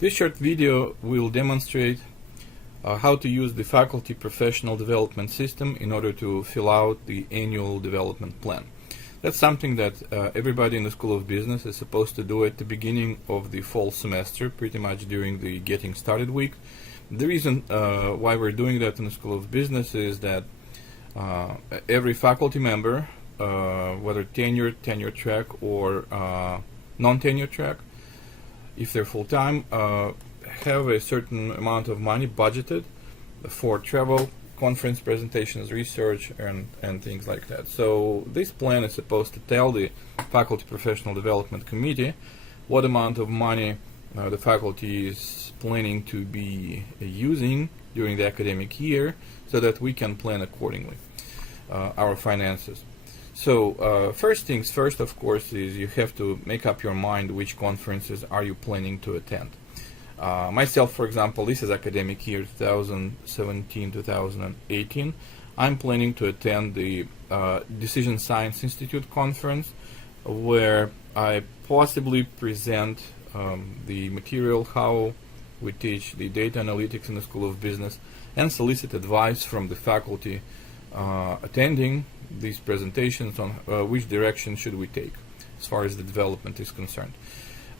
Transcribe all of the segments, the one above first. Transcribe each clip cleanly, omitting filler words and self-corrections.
This short video will demonstrate how to use the faculty professional development system in order to fill out the annual development plan. That's something that everybody in the School of Business is supposed to do at the beginning of the fall semester, pretty much during the getting started week. The reason why we're doing that in the School of Business is that every faculty member, whether tenure track or non-tenure track, if they're full-time, have a certain amount of money budgeted for travel, conference presentations, research, and things like that. So this plan is supposed to tell the Faculty Professional Development Committee what amount of money the faculty is planning to be using during the academic year so that we can plan accordingly our finances. So first things first, of course, is you have to make up your mind which conferences are you planning to attend. Myself, for example, this is academic year 2017-2018. I'm planning to attend the Decision Science Institute conference, where I possibly present the material, how we teach the data analytics in the School of Business, and solicit advice from the faculty attending these presentations on which direction should we take as far as the development is concerned.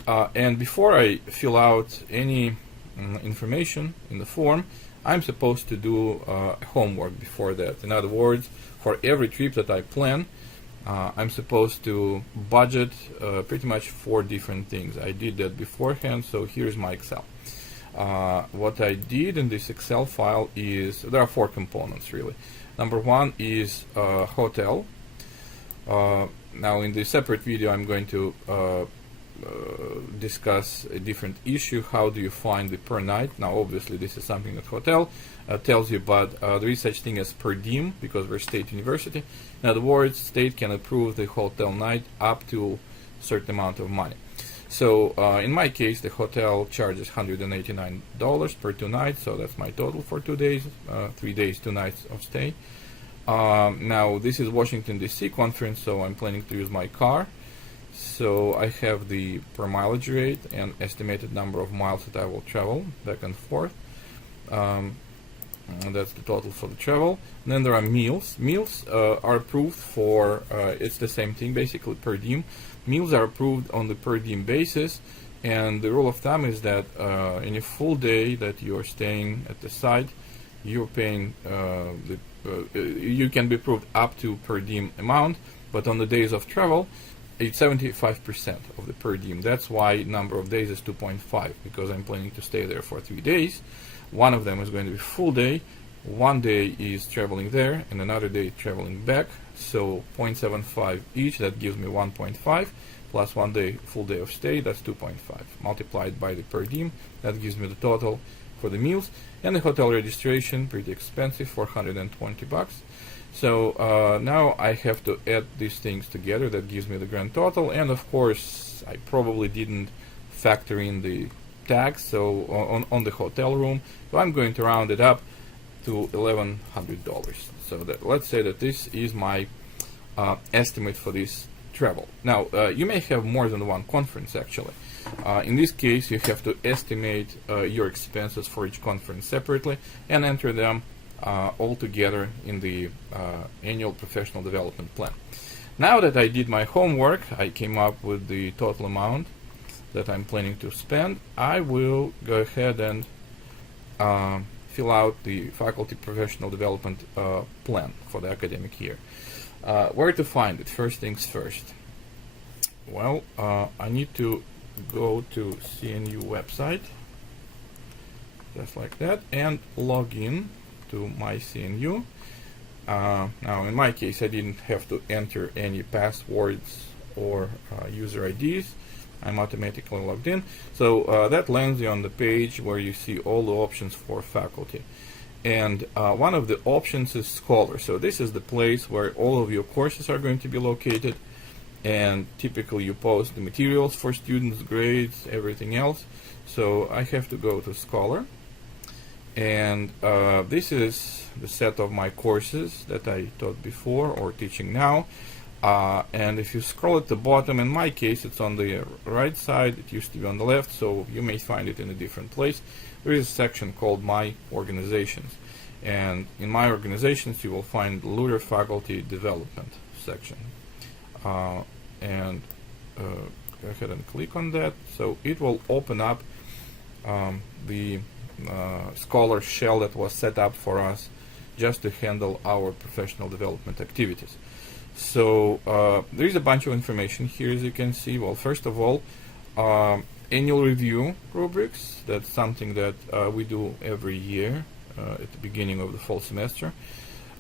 And before I fill out any information in the form, I'm supposed to do homework before that. In other words, for every trip that I plan, I'm supposed to budget pretty much 4 different things. I did that beforehand, so here's my Excel. What I did in this Excel file is, there are 4 components really. Number 1 is hotel. Now in the separate video I'm going to discuss a different issue. How do you find the per night? Now obviously this is something that hotel tells you, but there is such thing as per diem, because we're state university. In other words, state can approve the hotel night up to a certain amount of money. So in my case, the hotel charges $189 per 2 nights, so that's my total for 2 days, 3 days, 2 nights of stay. Now this is Washington DC conference, so I'm planning to use my car. So I have the per mileage rate and estimated number of miles that I will travel back and forth. And that's the total for the travel. And then there are meals. Meals are approved for, it's the same thing basically, per diem. Meals are approved on the per diem basis, and the rule of thumb is that in a full day that you're staying at the site, you're paying, you can be approved up to per diem amount, but on the days of travel, it's 75% of the per diem. That's why number of days is 2.5, because I'm planning to stay there for 3 days. One of them is going to be full day, 1 day is traveling there, and another day traveling back. So 0.75 each, that gives me 1.5, plus 1 day, full day of stay, that's 2.5. Multiplied by the per diem, that gives me the total for the meals. And the hotel registration, pretty expensive, 420 bucks. So now I have to add these things together, that gives me the grand total. And of course, I probably didn't factor in the tax, so on the hotel room. So I'm going to round it up to $1,100. So that, let's say that this is my estimate for this travel. Now you may have more than one conference actually. In this case, you have to estimate your expenses for each conference separately and enter them all together in the annual professional development plan. Now that I did my homework, I came up with the total amount that I'm planning to spend. I will go ahead and fill out the faculty professional development plan for the academic year. Where to find it? First things first. Well, I need to go to CNU website, just like that, and log in to my CNU. Now in my case, I didn't have to enter any passwords or user IDs. I'm automatically logged in. So that lands you on the page where you see all the options for faculty. And one of the options is Scholar. So this is the place where all of your courses are going to be located. And typically you post the materials for students, grades, everything else. So I have to go to Scholar. And this is the set of my courses that I taught before or teaching now. And if you scroll at the bottom, in my case it's on the right side, it used to be on the left, so you may find it in a different place. There is a section called My Organizations, and in My Organizations you will find the Luter Faculty Development section. And go ahead and click on that, so it will open up the Scholar shell that was set up for us just to handle our professional development activities. So there is a bunch of information here, as you can see. Well, first of all, annual review rubrics. That's something that we do every year at the beginning of the fall semester.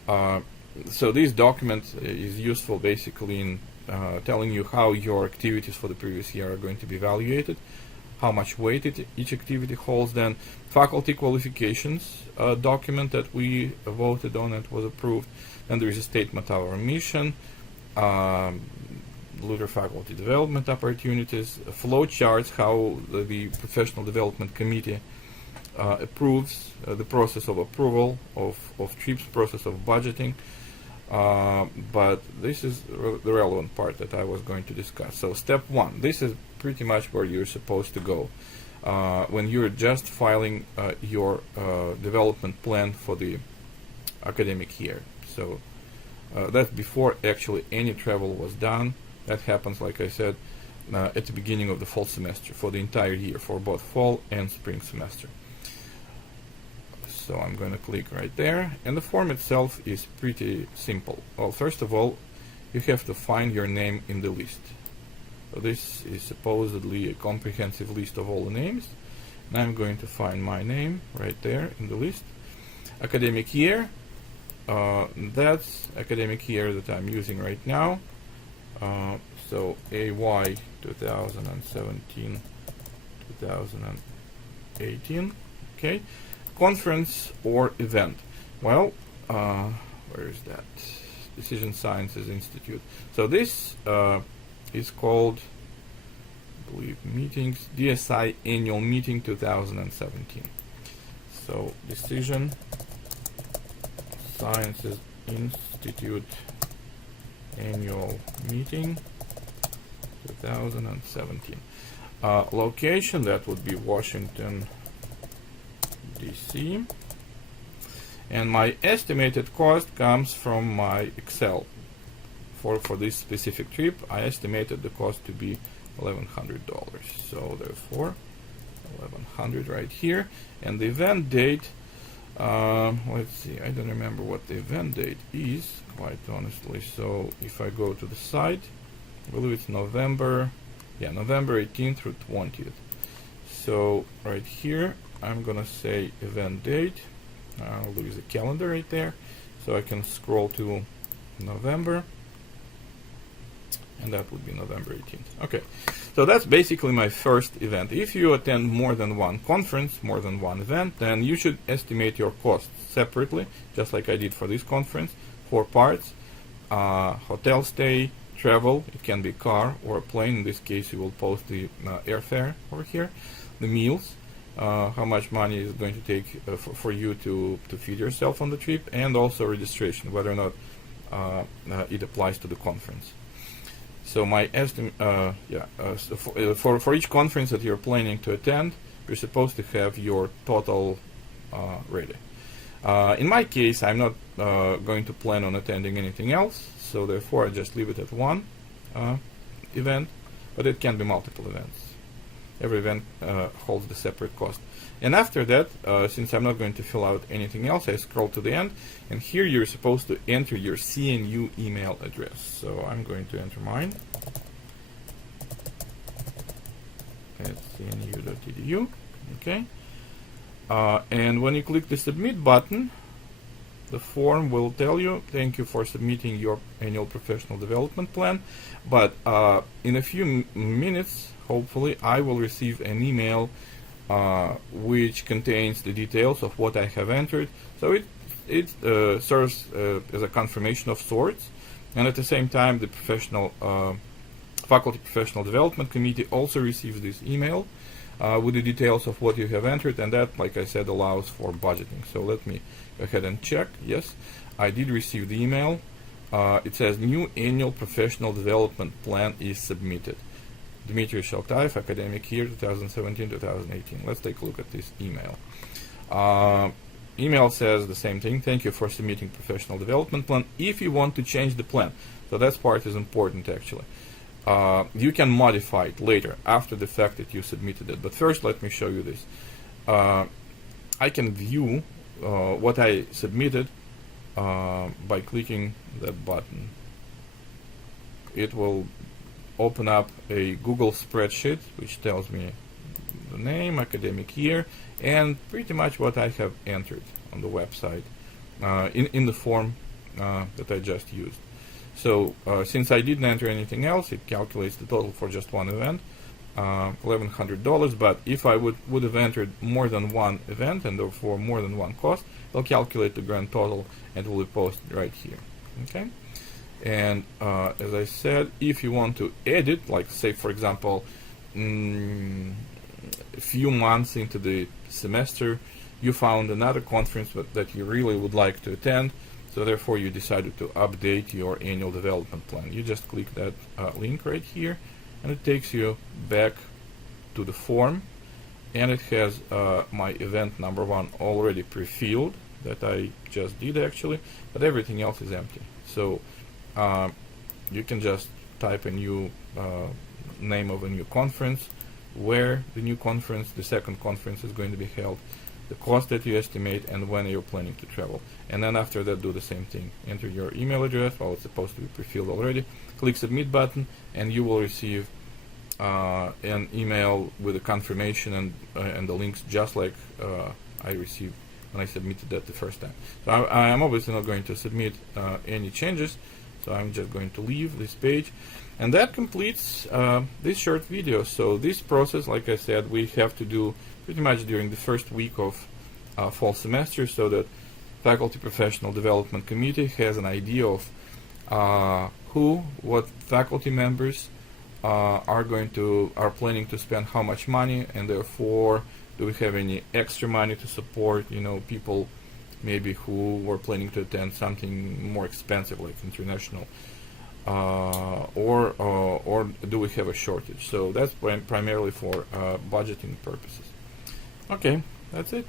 So this document is useful basically in telling you how your activities for the previous year are going to be evaluated, how much weight each activity holds. Then faculty qualifications document that we voted on and was approved. Then there is a statement of our mission, Luter faculty development opportunities, flow charts, how the professional development committee approves the process of approval of trips, process of budgeting. But this is the relevant part that I was going to discuss. So step 1, this is pretty much where you're supposed to go when you're just filing your development plan for the academic year. So that's before actually any travel was done. That happens, like I said, at the beginning of the fall semester for the entire year, for both fall and spring semester. So I'm going to click right there, and the form itself is pretty simple. Well, first of all, you have to find your name in the list. So this is supposedly a comprehensive list of all the names, and I'm going to find my name right there in the list. Academic year, that's academic year that I'm using right now. So AY 2017-2018. Okay. Conference or event. Well, where is that? Decision Sciences Institute. So this is called, I believe, meetings, DSI Annual Meeting 2017. So Decision Sciences Institute Annual Meeting 2017. Location, that would be Washington, DC. And my estimated cost comes from my Excel. For this specific trip, I estimated the cost to be $1,100. So therefore, $1,100 right here. And the event date, let's see, I don't remember what the event date is, quite honestly. So if I go to the site, I believe it's November 18th through 20th. So right here, I'm gonna say event date. I'll use a calendar right there, so I can scroll to November, and that would be November 18th. Okay, so that's basically my first event. If you attend more than one conference, more than one event, then you should estimate your costs separately, just like I did for this conference. 4 parts: hotel stay, travel, it can be car or a plane. In this case, you will post the airfare over here, the meals, how much money is going to take for you to feed yourself on the trip, and also registration, whether or not it applies to the conference. So my estimate, for each conference that you're planning to attend, you're supposed to have your total ready. In my case, I'm not going to plan on attending anything else, so therefore I just leave it at one event, but it can be multiple events. Every event holds the separate cost. And after that, since I'm not going to fill out anything else, I scroll to the end, and here you're supposed to enter your CNU email address. So I'm going to enter mine at cnu.edu. Okay. And when you click the submit button, the form will tell you, thank you for submitting your annual professional development plan. But in a few minutes, hopefully, I will receive an email which contains the details of what I have entered. So it serves as a confirmation of sorts. And at the same time, the faculty professional development committee also receives this email with the details of what you have entered, and that, like I said, allows for budgeting. So let me go ahead and check. Yes, I did receive the email. it says new annual professional development plan is submitted. Dmitry Shaltayev, academic year 2017-2018. Let's take a look at this email. Email says the same thing. Thank you for submitting professional development plan. If you want to change the plan, so that part is important actually. You can modify it later after the fact that you submitted it. But first, let me show you this. I can view what I submitted by clicking that button. It will open up a Google spreadsheet which tells me the name, academic year, and pretty much what I have entered on the website in the form that I just used. So since I didn't enter anything else, it calculates the total for just one event, $1,100. But if I would have entered more than one event and therefore more than one cost, it'll calculate the grand total and it will be posted right here. Okay. And as I said, if you want to edit, like say for example, a few months into the semester, you found another conference that you really would like to attend, so therefore you decided to update your annual development plan. You just click that link right here, and it takes you back to the form, and it has my event number 1 already pre-filled that I just did actually, but everything else is empty. So you can just type a new name of a new conference, where the new conference, the second conference, is going to be held, the cost that you estimate, and when you're planning to travel. And then after that, do the same thing. Enter your email address. Well, it's supposed to be pre-filled already. Click submit button, and you will receive an email with a confirmation and the links, just like I received when I submitted that the first time. So I am obviously not going to submit any changes, so I'm just going to leave this page. And that completes this short video. So this process, like I said, we have to do pretty much during the first week of fall semester, so that Faculty Professional Development Committee has an idea of what faculty members are planning to spend how much money, and therefore do we have any extra money to support people maybe who were planning to attend something more expensive like international, or do we have a shortage? So that's primarily for budgeting purposes. Okay, that's it.